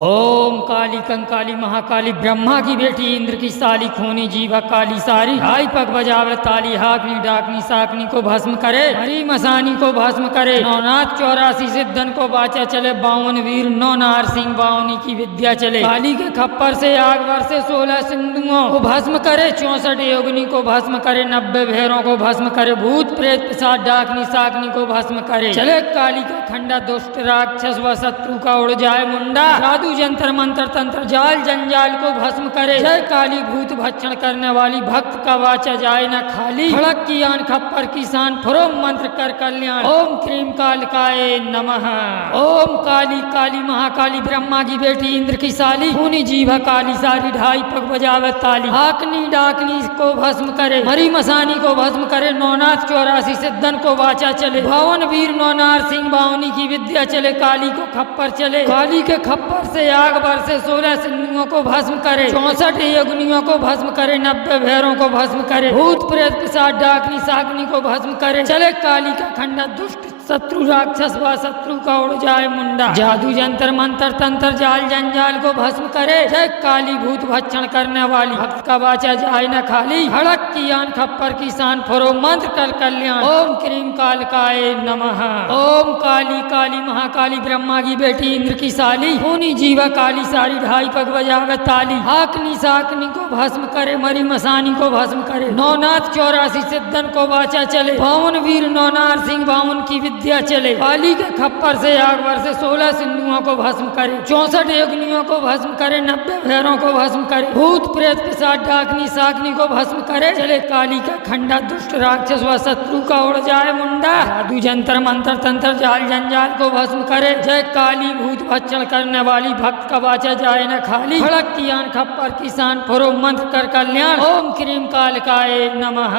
ओम काली कंकाली महाकाली ब्रह्मा की बेटी इंद्र की साली खूनी जीवा काली सारी हाई पग बजावे ताली हाकनी डाकनी साकनी को भस्म करे हरी मसानी को भस्म करे नौनाथ 84 सिद्धन को बाचा चले 52 वीर नौ नार सिंह बावनी की विद्या चले काली के खप्पर से आग वर्षे 16 सिंधुओं को भस्म करे 64 योगिनी को भस्म करे 90 भैरों को भस्म करे भूत प्रेत पिशाच डाकनी साकनी को भस्म करे चले काली का खंडा दुष्ट राक्षस व शत्रु का उड़ जाए मुंडा जादू जंतर मंत्र तंत्र जाल जंजाल को भस्म करे जय काली भूत भक्षण करने वाली भक्त का वाचा जाए न खाली खड़क की आन खप्पर किसान फरो मंत्र कर कल्याण ओम क्रीम कालिकाए नमः। ओम काली काली महाकाली ब्रह्मा की बेटी इंद्र की साली खूनी जीवा काली सारी ढाई पग बजावे ताली हाकनी डाकनी को भस्म करे मरी मसानी को भस्म करे नौनाथ 84 सिद्धन को वाचा चले 52 वीर नौनार सिंह बावनी की विद्या चले काली को खप्पर चले काली के खप्पर से आग बरसे 16 सिंधुओं को भस्म करे 64 यज्ञनियों को भस्म करे 90 भैरों को भस्म करे भूत प्रेत पिशाच डाकनी साकनी को भस्म करे चले काली का खंडा दुष्ट शत्रु राक्षस व शत्रु का उड़ जाए मुंडा जादू जंतर मंत्र तंत्र जाल जंजाल को भस्म करे जय काली भूत भक्षण करने वाली भक्त का वाचा जाए न खाली हड़क की आन खप्पर किसान फरो मंत्र कर कल्याण ओम क्रीम कालिकाए नमः। ओम काली काली महाकाली ब्रह्मा की बेटी इंद्र की साली खूनी जीवा काली सारी ढाई पग बजावे ताली हाकनी साकनी को भस्म करे मरी मसानी को भस्म करे नौनाथ 84 सिद्धन को वाचा चले 52 वीर नौनार सिंह बावन की विद्या चले काली के खप्पर से आग वर्षे 16 सिंधुओं को भस्म करे 64 योगिनियों को भस्म करे 90 भैरों को भस्म करे भूत प्रेत पिशाच डाकनी साकनी को भस्म करे चले काली का खंडा दुष्ट राक्षस व शत्रु का उड़ जाए मुंडा जादू जंतर मंत्र तंत्र जाल जंजाल को भस्म करे जय काली भूत भक्षण करने वाली भक्त का वाचा जाए न खाली खड़क की आन खप्पर किसान फरो मंत्र कर कल्याण ओम क्रीम कालिकाए नमः।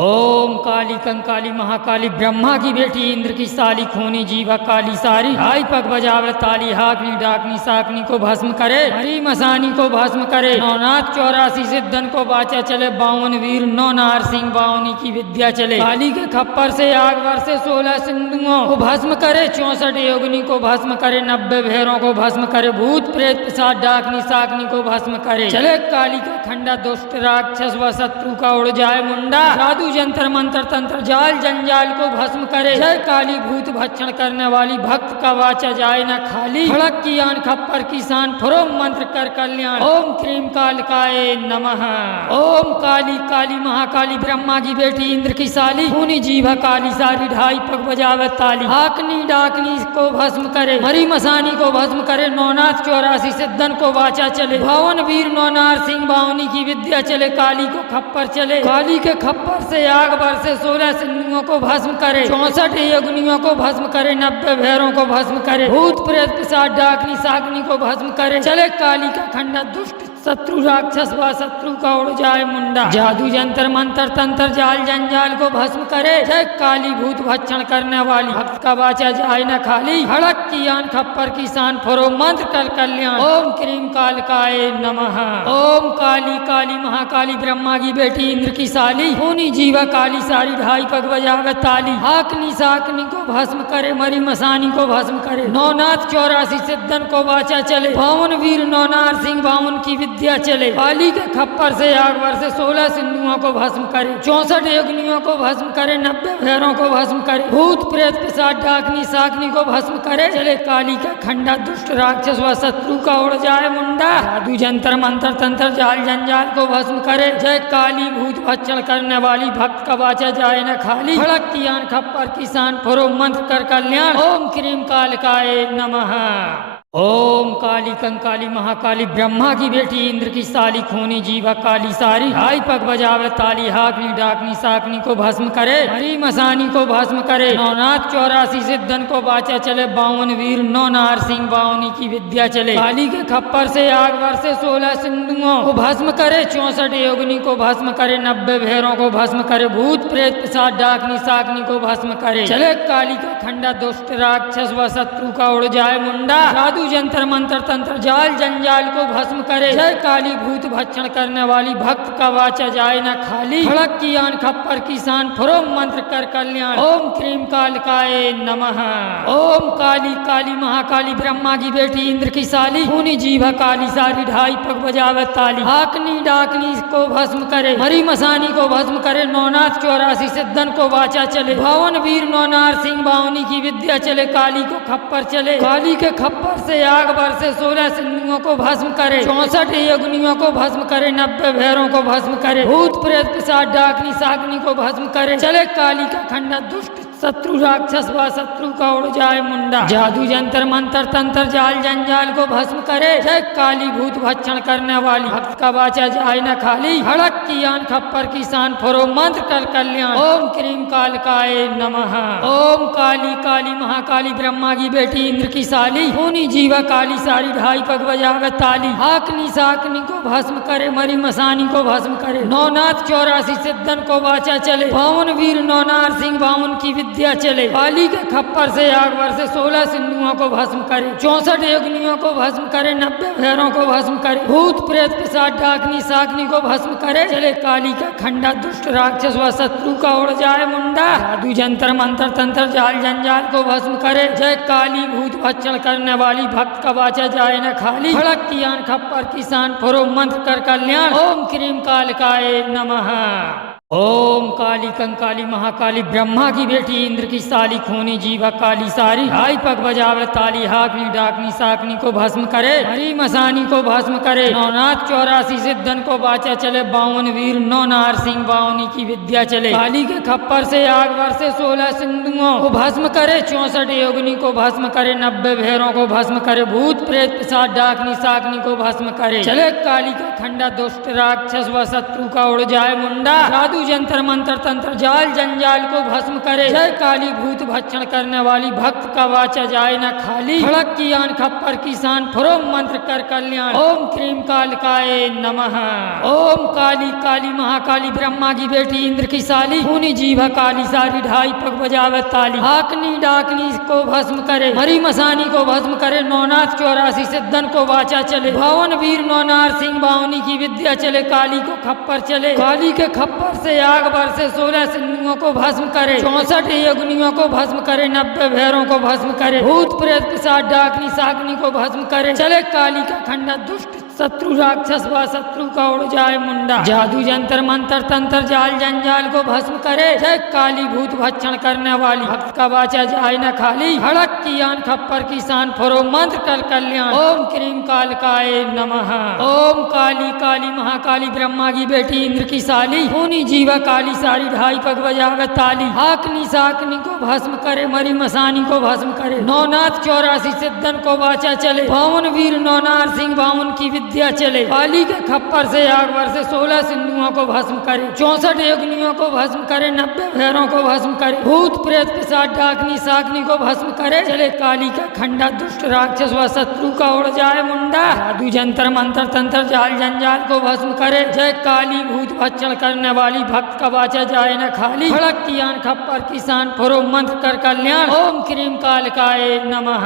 ओम काली कंकाली महाकाली ब्रह्मा की बेटी इंद्र की साली खूनी जीवा काली सारी हाई पग बजावे ताली हाकनी डाकनी साकनी को भस्म करे हरी मसानी को भस्म करे नौनाथ 84 सिद्धन को बाचा चले 52 वीर नौ नार सिंह बावनी की विद्या चले काली के खप्पर से आग वर्षे 16 सिंधुओं को भस्म करे 64 योगिनी को भस्म करे 90 भैरों को भस्म करे भूत प्रेत पिशाच डाकनी साकनी को भस्म करे चले काली का खंडा दुष्ट राक्षस व शत्रु का उड़ जाए मुंडा जादू जंतर मंत्र तंत्र जाल जंजाल को भस्म करे जय काली भूत भक्षण करने वाली भक्त का वाचा जाए न खाली खड़क की आन खप्पर किसान फरो मंत्र कर कल्याण ओम क्रीम कालिकाए नमः। ओम काली काली महाकाली ब्रह्मा की बेटी इंद्र की साली खूनी जीवा काली सारी ढाई पग बजावे ताली हाकनी डाकनी को भस्म करे मरी मसानी को भस्म करे नौनाथ 84 सिद्धन को वाचा चले 52 वीर नौनार सिंह बावनी की विद्या चले काली को खप्पर चले काली के खप्पर से आग वर्षे 16 सिंधुओं को भस्म करे 64 यज्ञनियों को भस्म करे 90 भैरों को भस्म करे भूत प्रेत पिशाच डाकनी साकनी को भस्म करे चले काली का खंडा दुष्ट शत्रु राक्षस व शत्रु का उड़ जाए मुंडा जादू जंतर मंत्र तंत्र जाल जंजाल को भस्म करे जय काली भूत भक्षण करने वाली भक्त का वाचा जाए न खाली हड़क की आन खप्पर किसान फरो मंत्र कर कल्याण ओम क्रीम कालिकाए नमः। ओम काली काली महाकाली ब्रह्मा की बेटी इंद्र की साली खूनी जीवा काली सारी ढाई पग बजावे ताली हाकनी साकनी को भस्म करे मरी मसानी को भस्म करे नौनाथ 84 सिद्धन को वाचा चले 52 वीर नौनार सिंह बावन की विद्या चले काली के खप्पर से आग वर्षे 16 सिंधुओं को भस्म करे 64 यज्ञनियों को भस्म करे 90 भैरों को भस्म करे भूत प्रेत पिशाच डाकनी साकनी को भस्म करे चले काली का खंडा दुष्ट राक्षस व शत्रु का उड़ जाए मुंडा जादू जंतर मंत्र तंत्र जाल जंजाल को भस्म करे जय काली भूत भक्षण करने वाली भक्त का वाचा जाए न खाली खड़क की आन खप्पर किसान फरो मंत्र कर कल्याण ओम क्रीम कालिकाए नमः। ओम काली कंकाली महाकाली ब्रह्मा की बेटी इंद्र की साली खूनी जीवा काली सारी हाई पग बजावे ताली हाकनी डाकनी साकनी को भस्म करे हरी मसानी को भस्म करे नौनाथ 84 सिद्धन को बाचा चले 52 वीर नौ नार सिंह बावनी की विद्या चले काली के खप्पर से आग वर्षे 16 सिंधुओं को भस्म करे 64 योगिनी को भस्म करे 90 भैरों को भस्म करे भूत प्रेत पिशाच डाकनी साकनी को भस्म करे चले काली का खंडा दुष्ट राक्षस व शत्रु का उड़ जाए मुंडा जादू जंतर मंत्र मंत्र तंत्र जाल जंजाल को भस्म करे। जय काली भूत भक्षण करने वाली भक्त का वाचा जाए न खाली। खड़क की आन खप्पर किसान फुरो मंत्र कर कल्याण। ओम क्रीम कालिकाए नमः। ओम काली काली महाकाली ब्रह्मा की बेटी इंद्र की साली। खूनी जीभ काली सारी ढाई पग बजावे ताली। हाकनी डाकनी को भस्म करे, मरी मसानी को भस्म करे। नौनाथ 84 सिद्धन को वाचा चले। भावन वीर नौनार सिंह बावनी की विद्या चले। काली को खप्पर चले, काली के खप्पर से आग बरसे। 16 सिंधुओं को भस्म करे, 64 यज्ञनियों को भस्म करे। 90 भैरों को भस्म करे। भूत प्रेत पिशाच डाकनी साकनी को भस्म करे। चले काली का खंडा दुष्ट शत्रु राक्षस व शत्रु का उड़ जाए मुंडा। जादू जंतर मंत्र तंत्र जाल जंजाल को भस्म करे। जय काली भूत भक्षण करने वाली भक्त का वाचा जाए न खाली। हड़क की आन खप्पर किसान फुरो मंत्र कर कल्याण। ओम क्रीम कालिकाए नमः। ओम काली काली महाकाली ब्रह्मा की बेटी इंद्र की साली। खूनी जीवा काली सारी ढाई पग बजावे ताली। हाकनी साकनी को भस्म करे, मरी मसानी को भस्म करे। नौनाथ 84 सिद्धन को वाचा चले। बावन वीर नौनार सिंह बावन की विद्या चले। काली के खप्पर से आग बरसे। 16 सिंधुओं को भस्म करे, 64 यज्ञनियों को भस्म करे। 90 भैरों को भस्म करे। भूत प्रेत पिशाच डाकनी साकनी को भस्म करे। चले काली का खंडा दुष्ट राक्षस व शत्रु का उड़ जाए मुंडा। जादू जंतर मंत्र तंत्र जाल जंजाल को भस्म करे। जय काली भूत भक्षण करने वाली भक्त का वाचा जाए न खाली। खड़क की आन खप्पर किसान फुरो मंत्र कर कल्याण। ओम क्रीम कालिकाए नमः। ओम काली कंकाली महाकाली ब्रह्मा की बेटी इंद्र की साली। खूनी जीवा काली सारी ढाई पग बजावे ताली। हाकनी डाकनी साकनी को भस्म करे, हरी मसानी को भस्म करे। नौनाथ 84 सिद्धन को वाचा चले। 52 वीर नौनार सिंह बावनी की विद्या चले। काली के खप्पर से आग बरसे। 16 सिंधुओं को भस्म करे, 64 योगिनी को भस्म करे। 90 भैरों को भस्म करे। भूत प्रेत पिशाच डाकनी साकनी को भस्म करे। चले काली का खंडा दुष्ट राक्षस व शत्रु का उड़ जाए मुंडा। जादू जंतर मंत्र तंत्र जाल जंजाल को भस्म करे। जय काली भूत भक्षण करने वाली भक्त का वाचा जाए न खाली। खड़क की आन खप्पर किसान फुरो मंत्र कर कल्याण। ओम क्रीम कालिकाए नमः। ओम काली काली महाकाली ब्रह्मा की बेटी इंद्र की साली। खूनी जीभ काली सारी ढाई पग बजावे ताली। हाकनी डाकनी को भस्म करे, मरी मसानी को भस्म करे। नौनाथ 84 सिद्धन को वाचा चले। 52 वीर नौनार सिंह बावनी की विद्या चले। काली को खप्पर चले, काली के खप्पर से आग बरसे। 16 सिंधुओं को भस्म करे, 64 यज्ञनियों को भस्म करे। 90 भैरों को भस्म करे। भूत प्रेत पिशाच डाकनी साकनी को भस्म करे। चले काली का खंडा दुष्ट शत्रु राक्षस व शत्रु का उड़ जाए मुंडा। जादू जंतर मंत्र तंत्र जाल जंजाल को भस्म करे। जय काली भूत भक्षण करने वाली भक्त का वाचा जाए न खाली। हड़क की आन खप्पर किसान फुरो मंत्र कर कल्याण। ओम क्रीम कालिकाए नमः। ओम काली काली महाकाली ब्रह्मा की बेटी इंद्र की साली। खूनी जीवा काली सारी ढाई पग बजावे ताली। हाकनी साकनी को भस्म करे, मरी मसानी को भस्म करे। नौनाथ 84 सिद्धन को वाचा चले। 52 वीर नौनार सिंह बावन की विद्या चले। काली के खप्पर से आग बरसे। 16 सिंधुओं को भस्म करे, 64 यज्ञनियों को भस्म करे। 90 भैरों को भस्म करे। भूत प्रेत पिशाच डाकनी साकनी को भस्म करे। चले काली का खंडा दुष्ट राक्षस व शत्रु का उड़ जाए मुंडा। जादू जंतर मंत्र तंत्र जाल जंजाल को भस्म करे। जय काली भूत भक्षण करने वाली भक्त का वाचा जाए न खाली। खड़क की आन खप्पर किसान फुरो मंत्र कर कल्याण। ओम क्रीम कालिकाए नमः।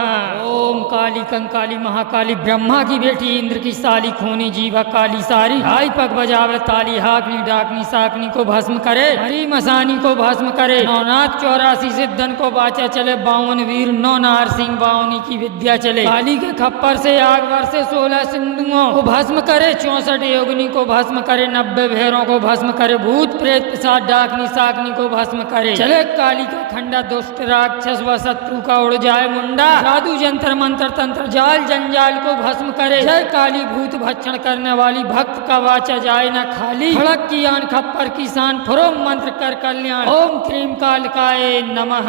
ओम काली कंकाली महाकाली ब्रह्मा की बेटी इंद्र की साली। खूनी जीवा काली सारी ढाई पग बजावे ताली। हाकनी डाकनी साकनी को भस्म करे, हरी मसानी को भस्म करे। नौनाथ 84 सिद्धन को वाचा चले। 52 वीर नौनार सिंह बावनी की विद्या चले। काली के खप्पर से आग बरसे। 16 सिंधुओं को भस्म करे, 64 योगिनी को भस्म करे। 90 भैरों को भस्म करे। भूत प्रेत पिशाच डाकनी साकनी को भस्म करे। चले काली का खंडा दुष्ट राक्षस व शत्रु का उड़ जाए मुंडा। जादू जंतर मंत्र तंत्र जाल जंजाल को भस्म करे। जय काली भूत भक्षण करने वाली भक्त का वाचा जाए न खाली। खड़क की आन खप्पर किसान फुरो मंत्र कर कल्याण। ओम क्रीम कालिकाए नमः।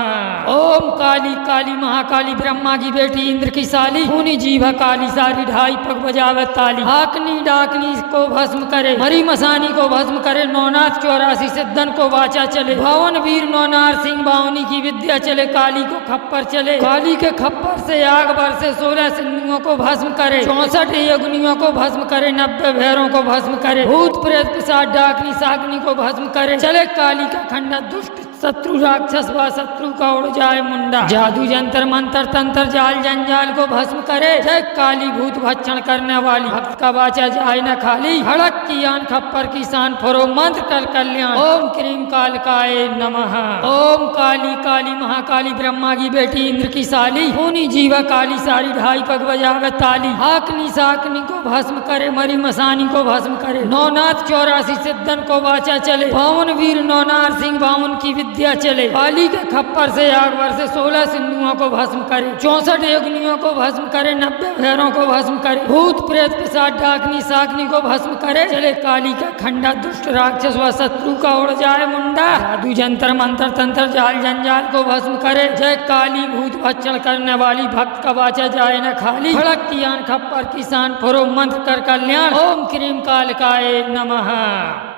ओम काली काली महाकाली ब्रह्मा की बेटी इंद्र की साली। खूनी जीभ काली सारी ढाई पग बजावे ताली। हाकनी डाकनी को भस्म करे, मरी मसानी को भस्म करे। नौनाथ 84 सिद्धन को वाचा चले। 52 वीर नौनार सिंह बावनी की विद्या चले। काली को खप्पर चले, काली के खप्पर से आग बरसे। 16 सिंधुओं को भस्म करे, 64 यज्ञनियों को भस्म करे। 90 भैरों को भस्म करे। भूत प्रेत पिशाच डाकनी साकनी को भस्म करे। चले काली का खंडा दुष्ट शत्रु राक्षस व शत्रु का उड़ जाए मुंडा। जादू जंतर मंत्र तंत्र जाल जंजाल को भस्म करे। जय काली भूत भक्षण करने वाली, भक्त का वाचा जाए न खाली। खड़क की आन खप्पर की शान फरो मंत्र कर कल्याण। ओम क्रीम कालकाय नमः। ओम काली काली महाकाली ब्रह्मा की बेटी इंद्र की साली। खूनी जीवा काली सारी ढाई पग बजावे ताली। हाकनी साकनी को भस्म करे, मरी मसानी को भस्म करे। नौनाथ 84 सिद्धन को वाचा चले। बावन वीर नौनार सिंह बावन की विद्या चले। काली के खप्पर से आग वर्षे 16 सिंधुओं को भस्म करे। 64 योगिनियों को भस्म करे। 90 भैरों को भस्म करे। भूत प्रेत पिशाच डाकनी साकनी को भस्म करे। चले काली का खंडा, दुष्ट राक्षस व शत्रु का उड़ जाए मुंडा। जादू जंतर मंत्र तंत्र जाल जंजाल को भस्म करे। जय काली भूत भक्षण करने वाली, भक्त का वाचा जाए न खाली। खड़क की आन खप्पर की शान फरो मंत्र कर कल्याण। ओम क्रीम कालकाय नमः।